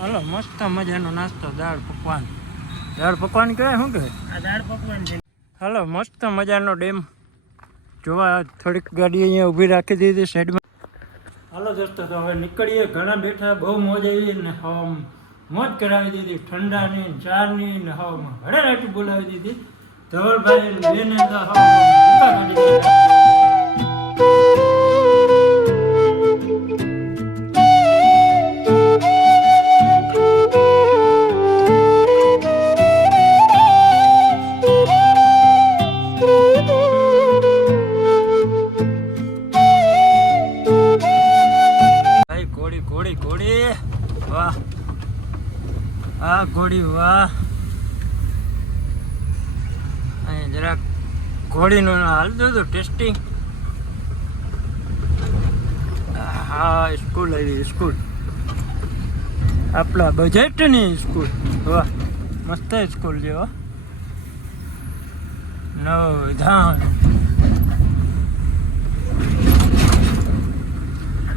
હાલો મસ્ત મજાનો નાસ્તો દાળ પકવાન કહેવાય શું કહેવાય આ દાળ પકવાન છે. હાલો મસ્ત મજાનો ડેમ જોવા થોડીક ગાડી અહીંયા ઊભી રાખી દીધી સાઈડમાં. હાલો દોસ્તો તો હવે નીકળીએ. ઘણા બેઠા બહુ મોજ આવી ને હવામાં મોજ કરાવી દીધી, ઠંડાની ચાની ને હવામાં હળેરાટી બોલાવી દીધી. ધવલભાઈ બેને હવામાં ઘોડી વાહ. અહીંયા જરાક ઘોડીનું હાલતું હતું ટેસ્ટિંગ. હા સ્કૂલ આવી, સ્કૂલ આપણા બજેટની સ્કૂલ. વાહ મસ્ત સ્કૂલ છે. નવધાન.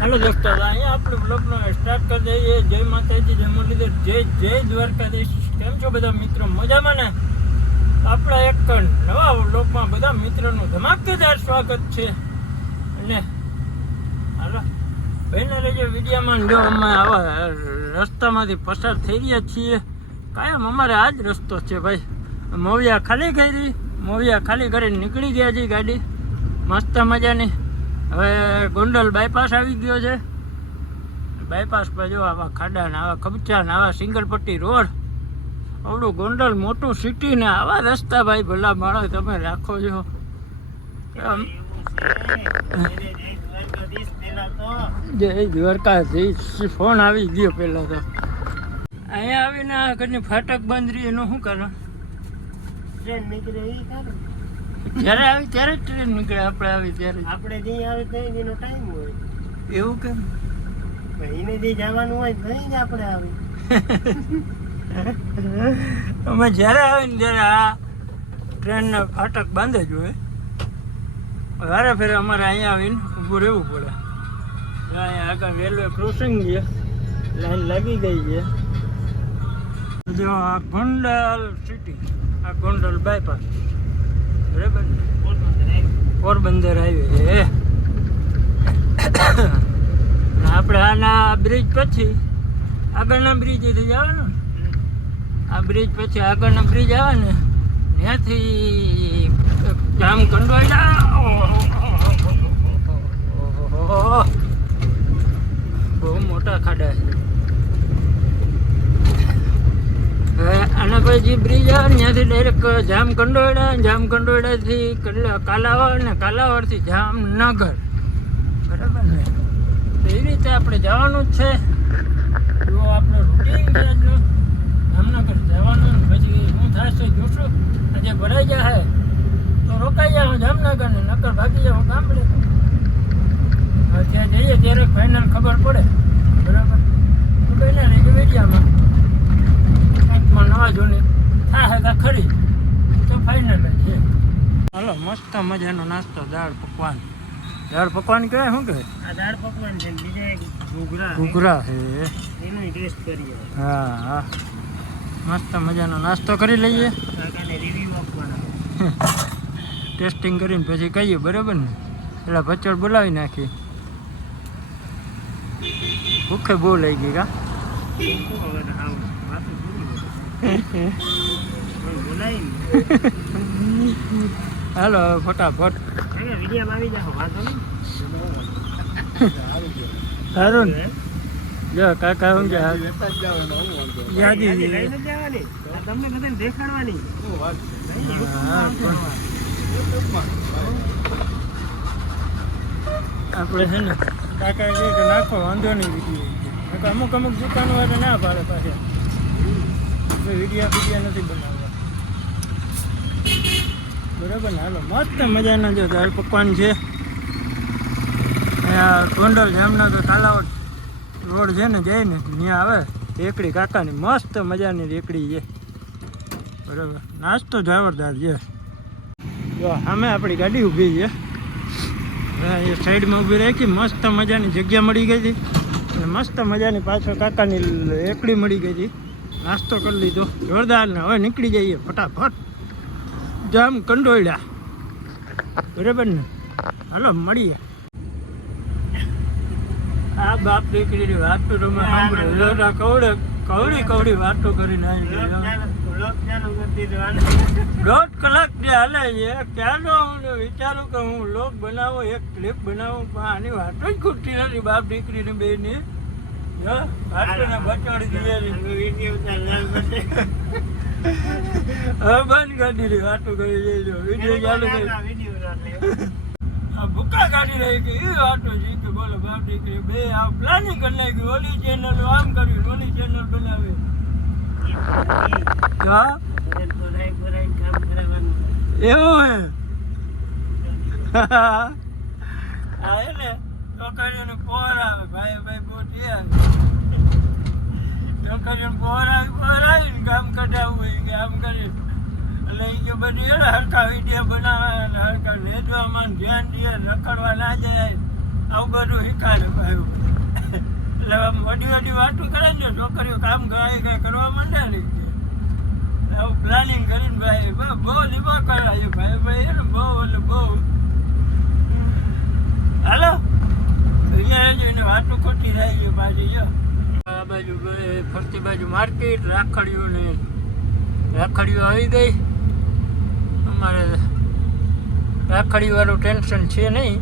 હાલો દોસ્તો અહીંયા આપણે બ્લોગનો સ્ટાર્ટ કરી દઈએ. જય માતાજી, જય મુરલીધર, જય દ્વારકાધીશ. કેમ છો બધા મિત્રો? મજામાં ને? આપણા એક નવા બ્લોગમાં બધા મિત્રોનું ધમાકેદાર સ્વાગત છે. અને હાલો ભાઈને લેજો વિડીયોમાં. જો અમે આવા રસ્તામાંથી પસાર થઈ રહ્યા છીએ. કાયમ અમારે આ જ રસ્તો છે ભાઈ. મોવિયા ખાલી કરી નીકળી ગયા છે ગાડી મસ્ત મજાની. હવે ગોંડલ બાયપાસ આવી ગયો છે. બાયપાસ પર જો આવા ખાડા ને આવા ખબચા ને આવા સિંગલ પટ્ટી રોડ. આવડું ગોંડલ મોટું સિટી ને આવા રસ્તા ભાઈ ભલા માણો તમે રાખો છો. જય દ્વારકાધીશ. ફોન આવી ગયો પેલા તો. અહીંયા આવીને આ ઘરની ફાટક બંધ રહી એનું શું કારણ? ટ્રેન નીકળે એ કારણ. જ્યારે આવી ત્યારે જ ટ્રેન નીકળે. આપણે આવી ત્યારે આપણે જે આવે ત્યાં એનો ટાઈમ હોય. એવું કેમ? એને જે જવાનું હોય ત્યાં જ આપણે આવી. અમે જ્યારે આવે ને ત્યારે આ ટ્રેનના ફાટક બાંધે જ હોય. વારે ફેરે અમારે અહીંયા આવીને ઊભું રહેવું પડે. અહીંયા આગળ રેલવે ક્રોસિંગ છે, લાઈન લાગી ગઈ છે. જો આ ગોંડલ સિટી, આ ગોંડલ બાયપાસ બરાબર ને? પોરબંદર હાઈવે છે. આપણે આના બ્રિજ પછી આગળના બ્રિજેથી જવાનું. આ બ્રિજ પછી આગળના બ્રિજ આવે ને ત્યાંથી જામ કંડોળા. બહુ મોટા ખાડા છે. આના પછી જે બ્રિજ આવે ને ત્યાંથી ડાયરેક્ટ જામ કંડોળાથી કાલાવાડ ને કાલાવાડથી જામનગર બરાબર ને? તો એ રીતે આપણે જવાનું જ છે. જો આપણો રૂટીન છે જામનગર જવાનું. પછી શું થશે જોશું. આજે ભરાઈ જાય તો રોકાઈ જાવ જામનગર ને, નકર ભાગી જાવ ગામડે. ત્યાં જઈએ ત્યારે ફાઇનલ ખબર પડે બરાબર. તો પહેલા રહેજો વિડીયામાં. કંઈકમાં નવા જૂની થાય તો ખરી તો ફાઇનલ છે. હાલો મસ્ત મજાનો નાસ્તો દાળ પકવાન કહેવાય શું કહેવાય? આ દાળ પકવાન છે. બીજા એક ઘૂઘરા છે. એનો ટેસ્ટ કરીએ. હા હા મસ્ત મજાનો નાસ્તો કરી લઈએ. કાકાને રિવ્યુ આપવાના. ટેસ્ટિંગ કરીને પછી કહીએ બરાબર ને? પેલા ભચોડ બોલાવી નાખી. ભૂખે બહુ લઈ ગઈ કા? હાલો ફટાફટ વિડીયોમાં આવી જાઓ. વાંધો નહીં. સારું ને? જો કાકા શું કે યાદી લઈને જવાની. તમને બધાને દેખાડવાની. આપણે છે ને કાકા કહે કે નાખો વાંધો નહીં વિડીયો. અમુક દુકાનો વાળા ના પાડે પાછા વિડીયા નથી બનાવવા બરાબર ને? હાલો મસ્ત મજાના જો દાળ પકવાન છે. અહીંયા ગોંડલ જામનગર કાલાવડ રોડ છે ને જાય ને ત્યાં આવે રેકડી કાકાની મસ્ત મજાની રેકડી છે બરાબર. નાસ્તો જોરદાર છે. જો સામે આપણી ગાડી ઊભી છે. એ સાઈડમાં ઊભી રાખી મસ્ત મજાની જગ્યા મળી ગઈ હતી ને મસ્ત મજાની પાછળ કાકાની એકડી મળી ગઈ હતી. નાસ્તો કરી લીધો જોરદાર ને હવે નીકળી જઈએ ફટાફટ જામ કંડોળ્યા. બરાબર ને? હાલો મળીએ. આ બાપ દીકરીની વાતો તમે સાંભળો. કવડી વાતો કરીને આવી. દોઢ કલાક જે હાલે છે ક્યાંનો હું વિચારું કે હું લોક બનાવું, એક ક્લિપ બનાવું, પણ આની વાતો જ ખૂટતી નથી બાપ દીકરીની બેની. વાતોને બચાડી દઈએ. હવે બંધ કરી દીધી વાતો કરી જઈજો. વિડીયો ચાલુ કરી ભૂકા કાઢી રહી કે એ વાતો છે કે બોલો બાપ દીકરી બે આ પ્લાનિંગ કરી નાખ્યું. ઓલી ચેનલ આમ કર્યું, ઓલી ચેનલ બનાવી. હા એવું હે? હા એને છોકરીઓને પોર આવે ભાઈ બહુ છોકરીઓને પોર આવીને કામ કઢાવવું હોય કે આમ કરી એટલે એ કે બધું એને હરખા વિડીયો બનાવે ને હરખા લેજવામાં ધ્યાન દે, રખડવા ના જાય, આવું બધું શીખાડે ભાઈ. એટલે આમ વડી વાતું કરે ને છોકરીઓ કામ કાંઈ કરવા માંડે ને આવું પ્લાનિંગ કરીને ભાઈ બહુ લીબા કરાય ભાઈ એને બહુ એટલે બહુ. હાલો અહીંયા જઈને વાતો ખોટી થાય છે પાછી. જો આ બાજુ ફરતી બાજુ માર્કેટ, રાખડીઓ આવી ગઈ. અમારે રાખડીવાળું ટેન્શન છે નહીં.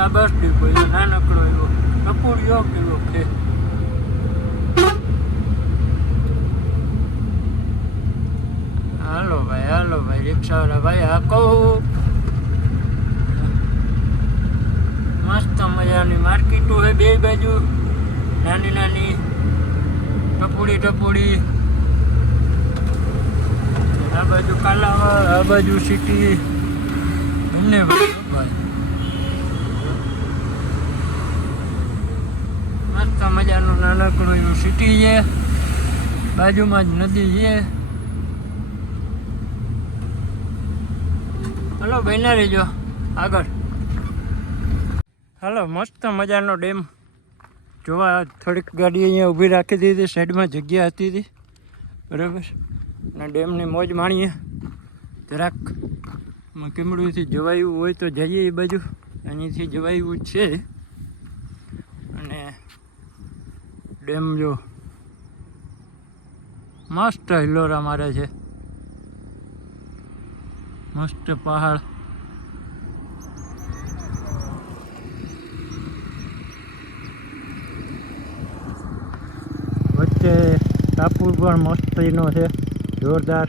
આ બસ ડીપો નાનકડો એવો કપૂરિયો કેવો છે. હાલો ભાઈ રિક્ષાવાળા ભાઈ આ કહું મસ્ત મજાની માર્કેટો છે બે બાજુ, નાની ટપોડી. આ બાજુ કાલાવડ, આ બાજુ સિટી. બંને ભાઈ મસ્ત મજાનું નાનકડું એવું સિટી છે, બાજુમાં જ નદી છે. હલો ભાઈ ના રહેજો આગળ. હાલો મસ્ત મજાનો ડેમ જોવા. થોડીક ગાડી અહીંયા ઊભી રાખી દીધી, સાઈડમાં જગ્યા હતી બરાબર. અને ડેમની મોજ માણીએ જરાક. કેમડુંથી જવાયું હોય તો જઈએ એ બાજુ, અહીંથી જવાયું છે. અને ડેમ જો મસ્ત હિલોરા મારે છે, મસ્ત પહાડ. વચ્ચે ટાપુ પણ મસ્ત એનો છે, જોરદાર.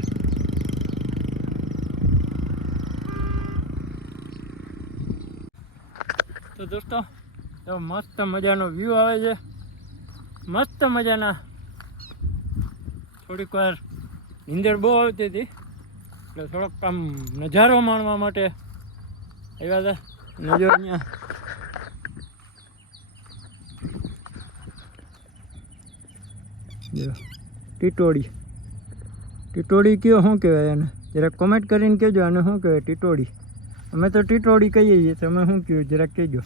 તો દોસ્તો એવો મસ્ત મજાનો વ્યૂ આવે છે, મસ્ત મજાના. થોડીક વાર નીંદર બહુ આવતી હતી એટલે થોડોક આમ નજારો માણવા માટે આવ્યા હતા. નજર અહીંયા ટીટોડી કયો શું કહેવાય એને જરાક કોમેન્ટ કરીને કહેજો. આને શું કહેવાય? ટીટોડી. અમે તો ટીટોડી કહીએ છીએ, તમે શું કહો જરાક કહેજો.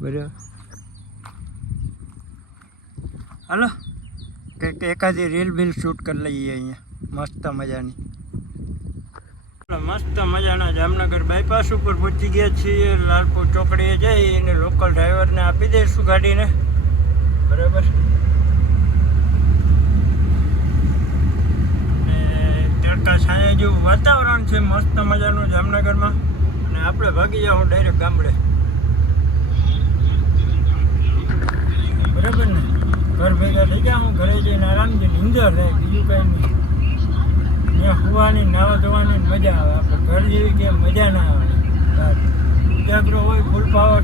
બરાબર. હાલો કંઈક એકાદી રીલ બિલ શૂટ કરી લઈએ અહીંયા મસ્ત મજાની. મસ્ત મજાના જામનગર બાયપાસ ઉપર પહોંચી ગયા છીએ. લાલપુર ચોકડીએ જઈ અને લોકલ ડ્રાઈવરને આપી દઈશું ગાડીને બરાબર. તડકા છાયા જેવું વાતાવરણ છે મસ્ત મજાનું જામનગરમાં. અને આપણે ભાગી જાઉં ડાયરેક્ટ ગામડે બરાબર ને. ઘર ભેગા થઈ ગયા, હું ઘરે જઈને આરામથી નીંદર રહે, બીજું કંઈ નહીં. ત્યાં સુવાની નાવા ધોવાની મજા આવે. આપણે ઘર જેવી કે મજા ના આવે. ઉજાગરો હોય ફૂલ પાવર.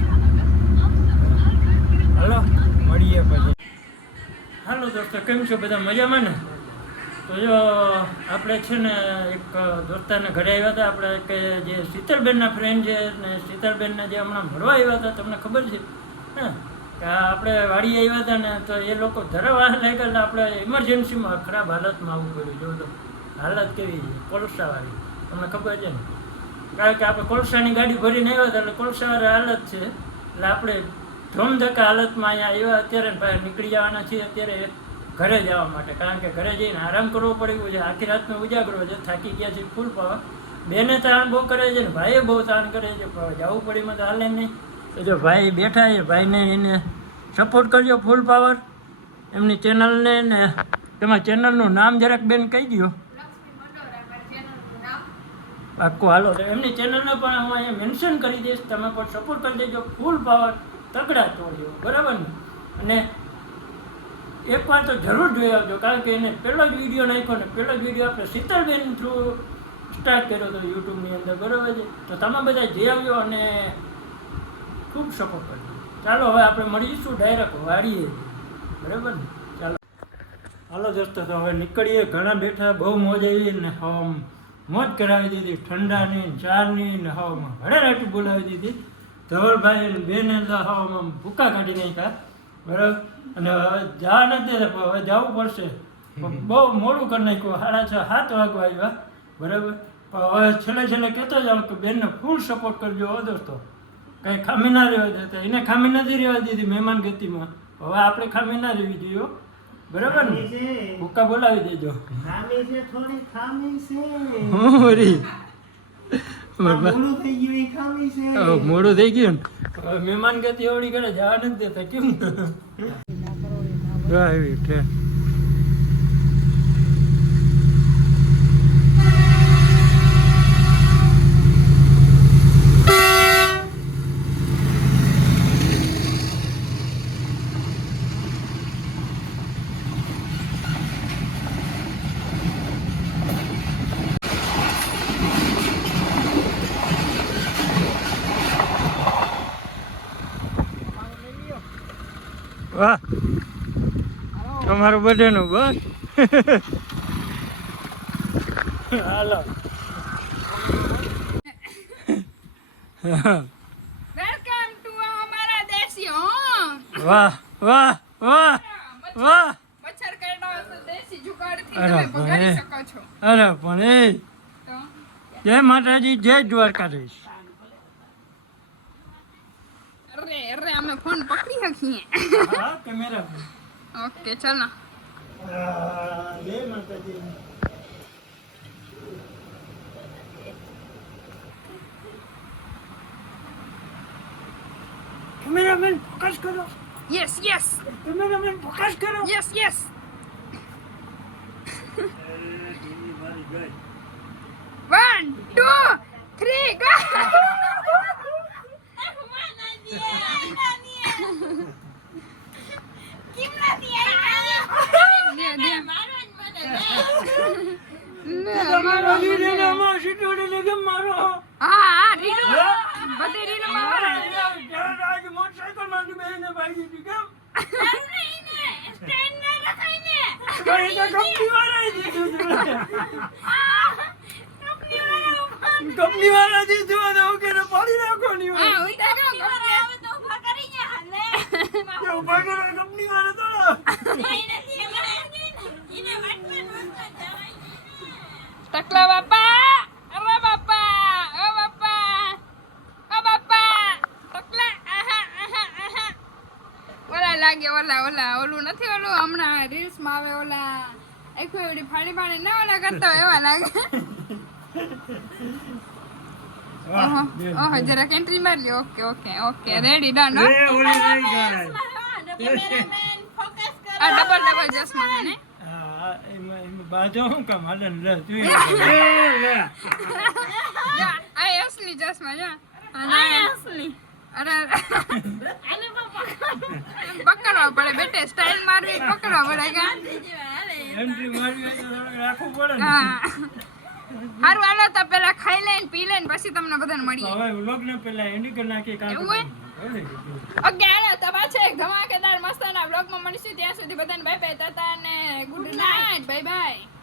હાલો મળીએ પછી. હાલો દોસ્તો, કેમ છો બધા? મજામાં ને? તો જો આપણે છે ને એક દોસ્તારના ઘરે આવ્યા હતા. આપણે કે જે શીતલબેનના ફ્રેન્ડ છે ને શીતલબેનના જે હમણાં મળવા આવ્યા હતા, તમને ખબર છે હા? આપણે વાડી આવ્યા હતા ને તો એ લોકો ધરાવા લાગ્યા એટલે આપણે ઇમરજન્સીમાં ખરાબ હાલતમાં આવવું પડ્યું. જો તો હાલત કેવી છે કોલસાવાળી તમને ખબર છે ને કારણ કે આપણે કોલસાની ગાડી ભરીને આવ્યા હતા એટલે કોલસાવાળી હાલત છે એટલે આપણે ધોમધક્કા હાલતમાં અહીંયા આવ્યા અત્યારે ભાઈ નીકળી જવાના છીએ અત્યારે ઘરે જવા માટે કારણ કે ઘરે જઈને આરામ કરવો પડ્યું છે આખી રાતનો ઉજાગરો છે થાકી ગયા છે ફૂલ પાવા બેને તાણ બહુ કરે છે ને ભાઈએ બહુ તાણ કરે છે પણ જવું પડી તો હાલે નહીં તો જો ભાઈ બેઠા છે ભાઈને એને સપોર્ટ કરજો ફૂલ પાવર એમની ચેનલને ને તમારા ચેનલનું નામ જરાક બેન કહી દો પાક્કું હાલો તો એમની ચેનલને પણ હું અહીંયા મેન્શન કરી દઈશ તમે પણ સપોર્ટ કરી દેજો ફૂલ પાવર તગડા તોડ્યો બરાબર ને અને એકવાર તો જરૂર જોઈ આવજો કારણ કે એને પહેલો જ વિડીયો નાખ્યો ને પહેલો જ વિડીયો આપણે શીતલબેન થ્રુ સ્ટાર્ટ કર્યો હતો યુટ્યુબની અંદર બરાબર છે તો તમે બધા જઈ આવજો અને ખૂબ સપોર્ટ કરજો ચાલો હવે આપણે મળીશું ડાયરેક્ટ વાળીએ બરાબર ને ચાલો હાલો દોસ્તો તો હવે નીકળીએ ઘણા બેઠા બહુ મોજ આવી ને હવામાં મોજ કરાવી દીધી ઠંડાની ચારની ને હવામાં ઘણા રાટી બોલાવી દીધી ધવલભાઈ અને બેન હવામાં ભૂકા કાઢી નાખ્યા બરાબર અને હવે જવા નથી દેતા હવે જવું પડશે બહુ મોડું કરી નાખ્યું 6:30 વાગવા આવ્યા બરાબર પણ હવે છેલ્લે કહેતો જાઉં કે બેનને ફૂલ સપોર્ટ કરજો હો દોસ્તો કંઈ ખામી ના રહેવા દેતા એને ખામી નથી રહેવા દીધી મહેમાન ગતિમાં હવે આપણે ખામી ના રહેવી જોઈએ બરાબર ને ભૂકા બોલાવી દેજો ખામી છે થોડી ખામી છે મોડું થઈ ગયું એ ખામી છે મોડું થઈ ગયું ને હવે મહેમાન ગતિ એવડી કરે જવા નથી દેતા કેમ આવી ટ્રેન વાહ તમારું બધાનું બસ હાલો વેલકમ ટુ અમારા દેશી હોમ વાહ વાહ વાહ વાહ મચ્છર કરડા તો દેશી જુગાડથી અરે તમે બગાડી ભાઈ. શકો છો અરે પણ એ તો જય માતાજી જય દ્વારકાધીશ અરે અમે ફોન પકડી શકીએ હા કેમેરા ઓકે ચલો જય માતાજી કેમેરામેન ફોકસ કરો યસ યસ કેમેરામેન ફોકસ કરો યસ યસ 1 2 3 ગો તમારો વિડીયો માં સિટોડીને કેમ મારો હા રીલો બધી રીલો માં આજ મોટરસાઇકલ માં બેહીને ભાગી હતી કેમ કઈ તો કંપની વાળાએ દીધું કંપની વાળા દીધું અને હું કે પાડી રાખો ની હા હોય ઉઈ તો કે ઉભા કરો કંપની વાળા તો ટકલા બાપા અરે બાપા ઓ બાપા ઓ બાપા ટકલા આહા આહા આહા ઓલા લાગે ઓલા ઓલું નથી ઓલું હમણાં રીલ્સ માં આવે ઓલા આખું એવડી ફાડી ફાડી ના ઓલા કરતા હોય એવા લાગે ઓહો જરા એન્ટ્રી માર લ્યો okay okay okay ready done એ ઓલી રહી ગઈ આ ડબલ ચશ્મા હે ને હા એમાં બાજો હું કામ હાલે ને લે તું જા આ અસલી ચશ્મા જા આ અસલી અરે પકડવા પડે બેટે સ્ટાઇલ મારવી પકડવા પડે કા એન્ટ્રી મારવી હોય તો રાખવું પડે ને હા હારું હાલો તો પેલા ખાઈ લઈને પી લઈને પછી તમને બધાને મળીએ હવે વ્લોગ ને પેલા એન્ડ કરી નાખીએ કામ એવું ઓકે હાલો તો પાછો એક ધમાકેદાર મસ્તના વ્લોગમાં મળીશું ત્યાં સુધી બધાને બાય બાય તાતા અને ગુડ નાઇટ બાય બાય